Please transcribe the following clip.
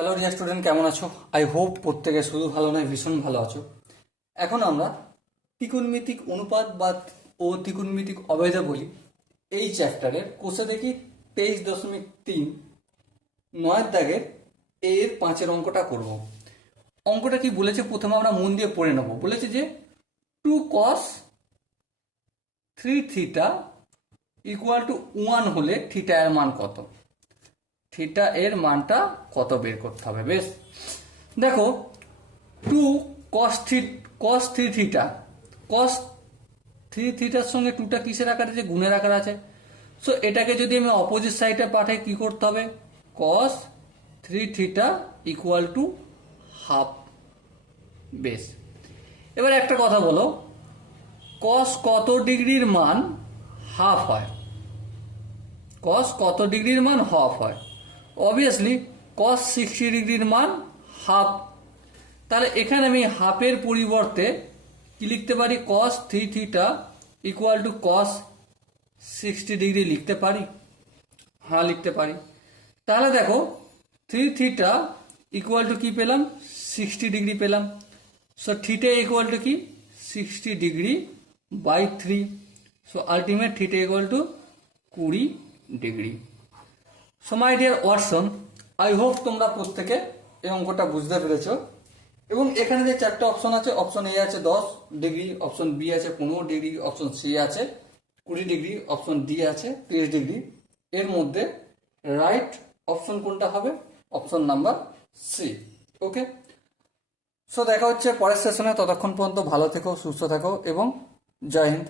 Hello dear student, কেমন আছো? I hope প্রত্যেকে শুধু ভালো নয়, ভীষণ ভালো আছো। এখন আমরা ত্রিকোণমিতিক অনুপাত বা ত্রিকোণমিতিক অবয়বাবলী এই চ্যাপ্টারের কোষে দেখি 23.3 নয়ের দাগের এর 5-এর অঙ্কটা করব। অঙ্কটা কি বলেছে প্রথমে আমরা মন দিয়ে পড়ে নেব। বলেছে যে 2 cos 3 থিটা ইকুয়াল টু 1 হলে থিটা এর মান কত? থিটা এর মানটা কত বের করতে হবে। বেশ, দেখো, two cos three theta, cos three থিটার সঙ্গে টুটা কিসের আকার আছে? গুণের আকার আছে। সো এটাকে যদি আমি অপোজিট সাইডে পাঠাই কি করতে হবে? কস three theta equal to half. বেশ, এবার একটা কথা বলো, কস কত ডিগ্রির মান হাফ হয়? কস কত ডিগ্রির মান হাফ হয়? অবভিয়াসলি কস 60 ডিগ্রির মান হাফ। তাহলে এখানে আমি হাফের পরিবর্তে কি লিখতে পারি? Cos three theta equal to cos 60 degree লিখতে পারি। হ্যাঁ, লিখতে পারি। তাহলে দেখো, থ্রি থিটা ইকুয়াল টু কি পেলাম? 60 ডিগ্রি পেলাম। সো থিটা ইকুয়াল টু কি? 60 degree by 3। So ultimate theta equal to 20 degree. So my dear Watson, I hope তোমরা প্রত্যেকে এই অঙ্কটা বুঝতে পেরেছো। এবং এখানে যে চারটে অপশন আছে, অপশন এ আছে 10 ডিগ্রি, অপশন বি আছে 15 ডিগ্রি, অপশন সি আছে 20 ডিগ্রি, অপশন ডি আছে 30 ডিগ্রি। এর মধ্যে রাইট অপশন কোনটা হবে? Option number C. Okay, so দেখা হচ্ছে পরের সেশনে। ততক্ষণ পর্যন্ত ভালো থেকো, সুস্থ থাকো এবং জয় হিন্দ।